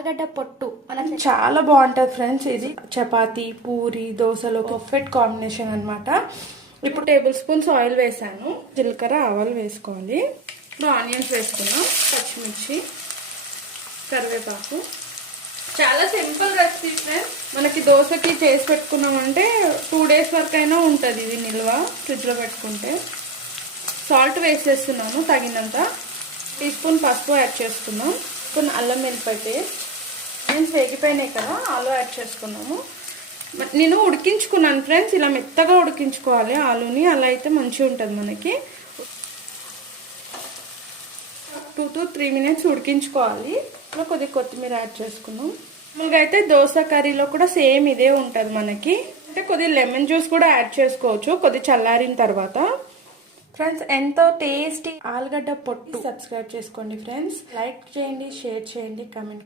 ఆలుగడ్డ పొట్టు చాలా బాగుంటది ఫ్రెండ్స్. ఇది చపాతి, పూరి, దోశలో పర్ఫెక్ట్ కాంబినేషన్ అన్నమాట. ఇప్పుడు టేబుల్ స్పూన్స్ ఆయిల్ వేసాను. జీలకర్ర, ఆవాలు వేసుకోవాలి. ఇప్పుడు ఆనియన్స్ వేసుకున్నాం, పచ్చిమిర్చి, కరివేపాకు. చాలా సింపుల్ రెసిపీ ఫ్రెండ్స్. మనకి దోశకి చేసి పెట్టుకున్నామంటే 2 days వరకు అయినా ఉంటుంది ఇది నిల్వ, ఫ్రిడ్జ్లో పెట్టుకుంటే. సాల్ట్ వేసేస్తున్నాను తగినంత. టీ స్పూన్ పసుపు యాడ్ చేసుకున్నాం. కొన్ని అల్లం వెల్లిపాయ పేస్ట్. ఆనియన్స్ వేగిపోయినాయి కదా, ఆలు యాడ్ చేసుకున్నాము. నేను ఉడికించుకున్నాను ఫ్రెండ్స్. ఇలా మెత్తగా ఉడికించుకోవాలి ఆలుని, అలా అయితే మంచిగా ఉంటుంది మనకి. 2 to 3 minutes ఉడికించుకోవాలి. ఇప్పుడు కొద్దిగా కొత్తిమీర యాడ్ చేసుకున్నాం. మామూలుగా అయితే దోశ కర్రీలో కూడా సేమ్ ఇదే ఉంటుంది మనకి. అంటే కొద్దిగా లెమన్ జ్యూస్ కూడా యాడ్ చేసుకోవచ్చు కొద్దిగా చల్లారిన తర్వాత. ఫ్రెండ్స్, ఎంతో టేస్టీ ఆలుగడ్డ పొట్టు. సబ్స్క్రైబ్ చేసుకోండి ఫ్రెండ్స్. లైక్ చేయండి, షేర్ చేయండి, కామెంట్